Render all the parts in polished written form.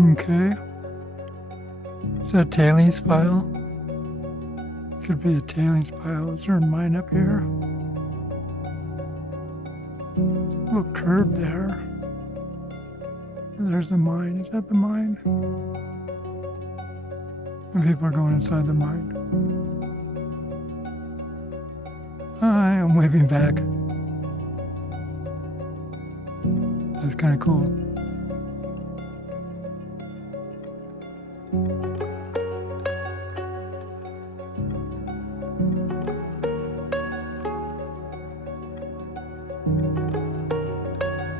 Okay. Is that a tailings pile? Could be a tailings pile. Is there a mine up here? A little curve there. There's the mine. Is that the mine? And people are going inside the mine. Hi, I'm waving back. That's kind of cool.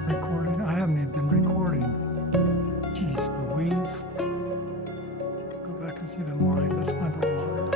Recording? I haven't even been recording. Jeez Louise. Go back and see the mine. Let's find the water.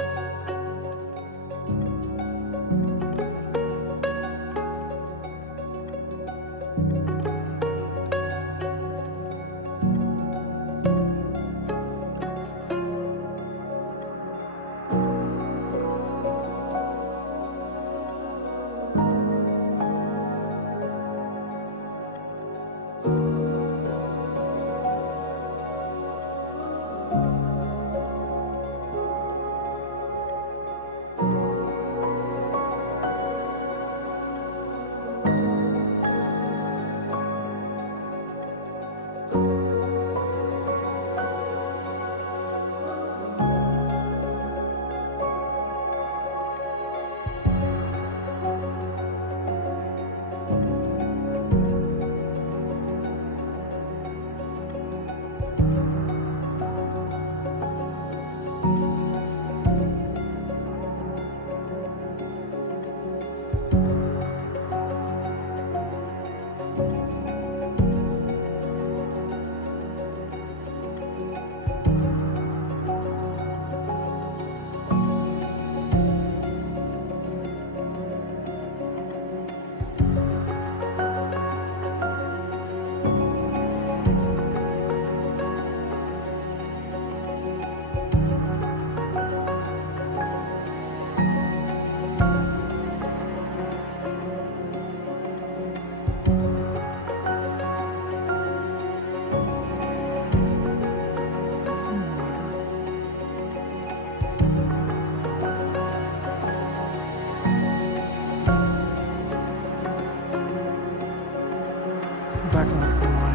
Back and look at the line.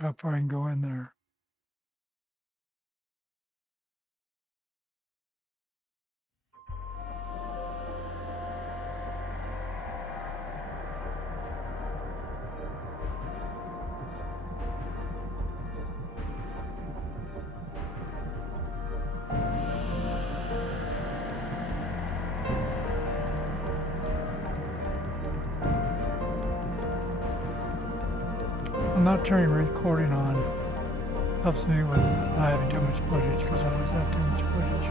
How far I can go in there. I'm not turning recording on. Helps me with not having too much footage because I always have too much footage.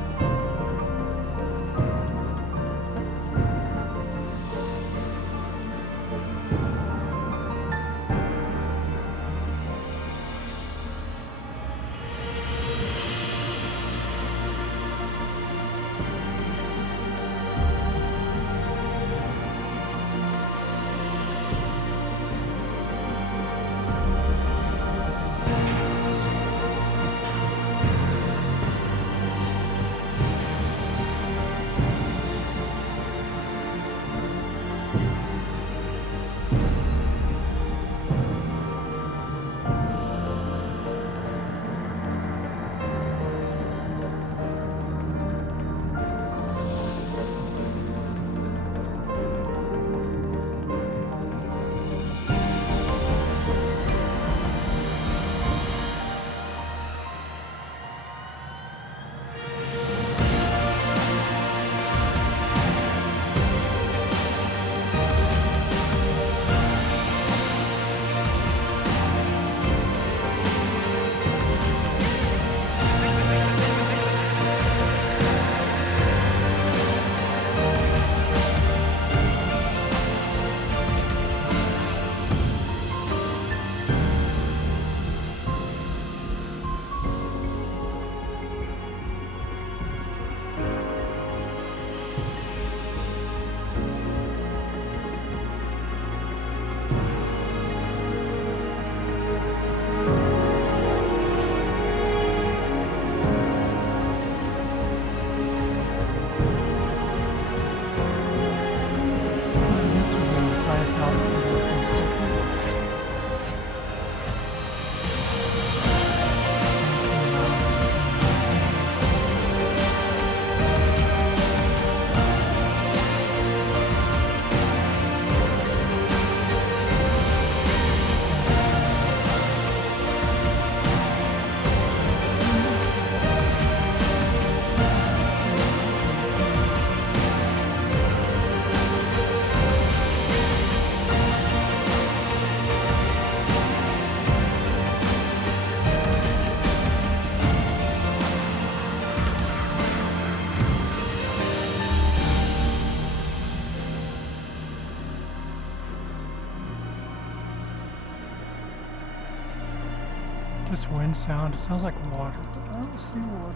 This wind sound, it sounds like water, but I don't see water.